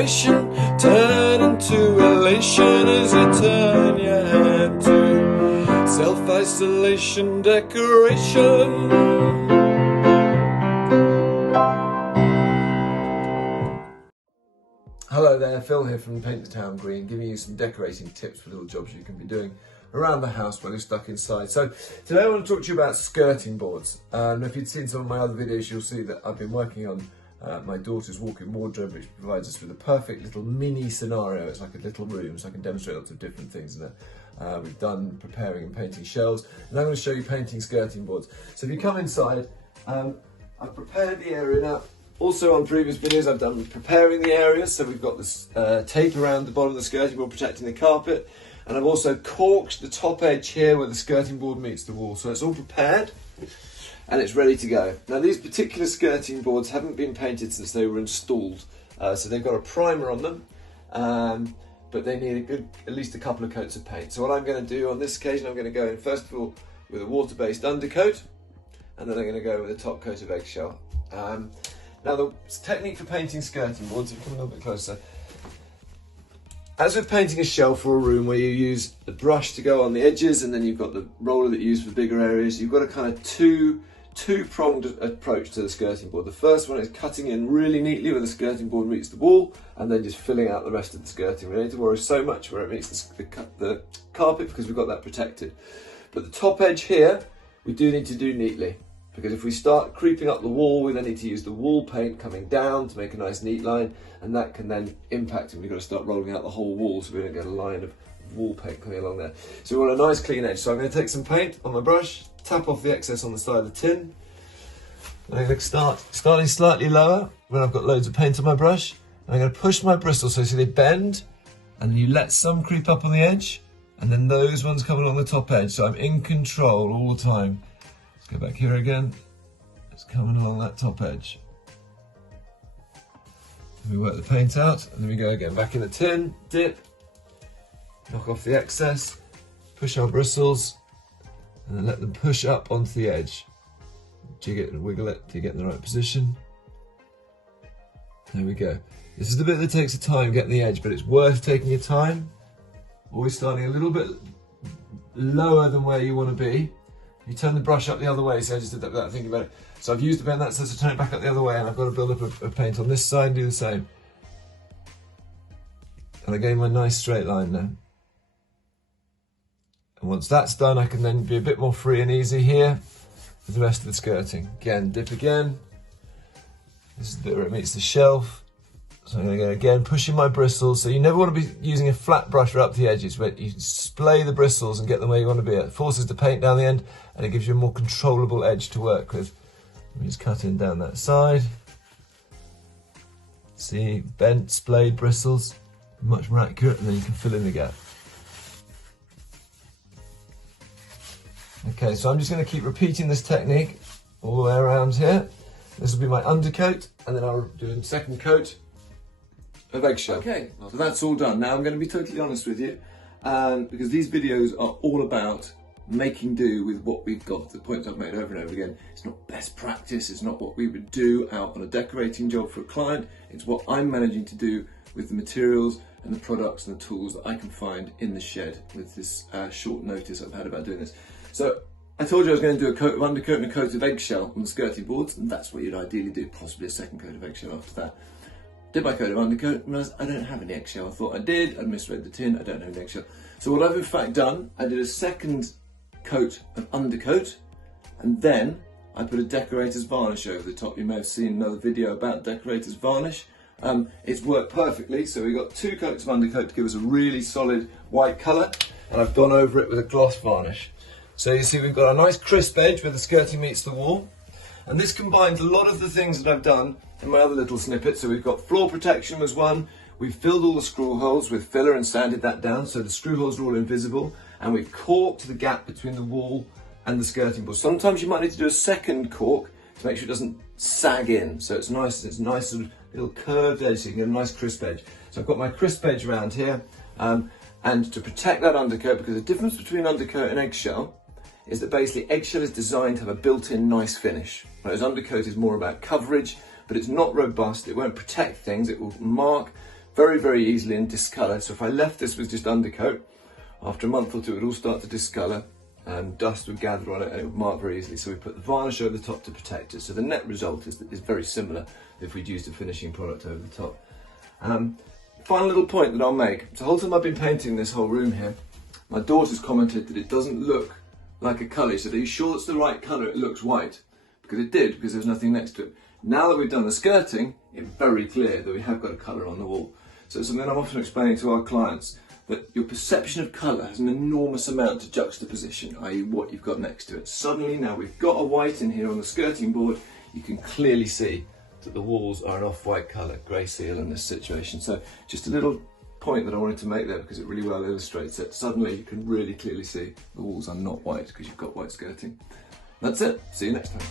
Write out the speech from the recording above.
frustration turn into elation as you turn your head to self-isolation decoration. Hello there, Phil here from Paint the Town Green, giving you some decorating tips for little jobs you can be doing around the house while you're stuck inside. So today I want to talk to you about skirting boards. If you'd seen some of my other videos, you'll see that I've been working on my daughter's walk-in wardrobe, which provides us with a perfect little mini scenario. It's like a little room, so I can demonstrate lots of different things in it. We've done preparing and painting shelves, and I'm going to show you painting skirting boards. So if you come inside, I've prepared the area now. Also on previous videos I've done preparing the area, so we've got this tape around the bottom of the skirting board protecting the carpet, and I've also corked the top edge here where the skirting board meets the wall, so it's all prepared and it's ready to go. Now these particular skirting boards haven't been painted since they were installed, so they've got a primer on them, but they need at least a couple of coats of paint. So what I'm going to do on this occasion, I'm going to go in first of all with a water-based undercoat, and then I'm going to go with a top coat of eggshell. Now the technique for painting skirting boards, if you come a little bit closer, as with painting a shelf or a room where you use the brush to go on the edges and then you've got the roller that you use for bigger areas, you've got a kind of two-pronged approach to the skirting board. The first one is cutting in really neatly where the skirting board meets the wall and then just filling out the rest of the skirting. We don't need to worry so much where it meets the carpet because we've got that protected. But the top edge here, we do need to do neatly, because if we start creeping up the wall, we then need to use the wall paint coming down to make a nice neat line, and that can then impact, and we've got to start rolling out the whole wall so we don't get a line of wall paint coming along there. So we want a nice clean edge. So I'm going to take some paint on my brush, tap off the excess on the side of the tin, and I'm going to starting slightly lower when I've got loads of paint on my brush, and I'm going to push my bristles so you see they bend, and you let some creep up on the edge, and then those ones come along the top edge, so I'm in control all the time. Go back here again, it's coming along that top edge. We work the paint out, and then we go again, back in the tin, dip, knock off the excess, push our bristles, and then let them push up onto the edge. Jig it and wiggle it till you get in the right position. There we go. This is the bit that takes the time getting the edge, but it's worth taking your time. Always starting a little bit lower than where you want to be. You turn the brush up the other way, so I just did that without thinking about it. So I've used the pen that says to turn it back up the other way, and I've got to build up a paint on this side and do the same. And I gain my nice straight line now. And once that's done, I can then be a bit more free and easy here with the rest of the skirting. Again, dip again. This is the bit where it meets the shelf. So I'm going to go again, pushing my bristles. So you never want to be using a flat brush right up to the edges, but you splay the bristles and get them where you want to be. It forces the paint down the end, and it gives you a more controllable edge to work with. Let me just cut in down that side. See, bent, splayed bristles, much more accurate, and then you can fill in the gap. Okay, so I'm just going to keep repeating this technique all the way around here. This will be my undercoat, and then I'll do a second coat of eggshell. Okay, so that's all done. Now I'm going to be totally honest with you, because these videos are all about making do with what we've got. The points I've made over and over again, it's not best practice, it's not what we would do out on a decorating job for a client, it's what I'm managing to do with the materials and the products and the tools that I can find in the shed with this short notice I've had about doing this. So I told you I was going to do a coat of undercoat and a coat of eggshell on the skirting boards, and that's what you'd ideally do, possibly a second coat of eggshell after that. Did my coat of undercoat, and realised I don't have any eggshell. I thought I did, I misread the tin, I don't have any eggshell. So what I've in fact done, I did a second coat of undercoat, and then I put a decorator's varnish over the top. You may have seen another video about decorator's varnish. It's worked perfectly, so we've got two coats of undercoat to give us a really solid white colour, and I've gone over it with a gloss varnish. So you see we've got a nice crisp edge where the skirting meets the wall, and this combines a lot of the things that I've done in my other little snippet. So we've got floor protection was one, we've filled all the screw holes with filler and sanded that down so the screw holes are all invisible, and we've corked the gap between the wall and the skirting board. Sometimes you might need to do a second cork to make sure it doesn't sag in, so it's nice sort of little curved edge so you can get a nice crisp edge. So I've got my crisp edge around here, and to protect that undercoat, because the difference between undercoat and eggshell is that basically eggshell is designed to have a built-in nice finish, whereas undercoat is more about coverage, but it's not robust, it won't protect things, it will mark very, very easily and discolour. So if I left this with just undercoat, after a month or two it would all start to discolour and dust would gather on it and it would mark very easily. So we put the varnish over the top to protect it. So the net result is very similar if we'd used a finishing product over the top. Final little point that I'll make. So the whole time I've been painting this whole room here, my daughter's commented that it doesn't look like a colour. She said, are you sure it's the right colour? It looks white. Because it did, because there's nothing next to it. Now that we've done the skirting, it's very clear that we have got a colour on the wall. So it's something I'm often explaining to our clients, that your perception of colour has an enormous amount to juxtaposition, i.e. what you've got next to it. Suddenly now we've got a white in here on the skirting board, you can clearly see that the walls are an off-white colour, grey seal in this situation. So just a little point that I wanted to make there because it really well illustrates it. Suddenly you can really clearly see the walls are not white because you've got white skirting. That's it, see you next time.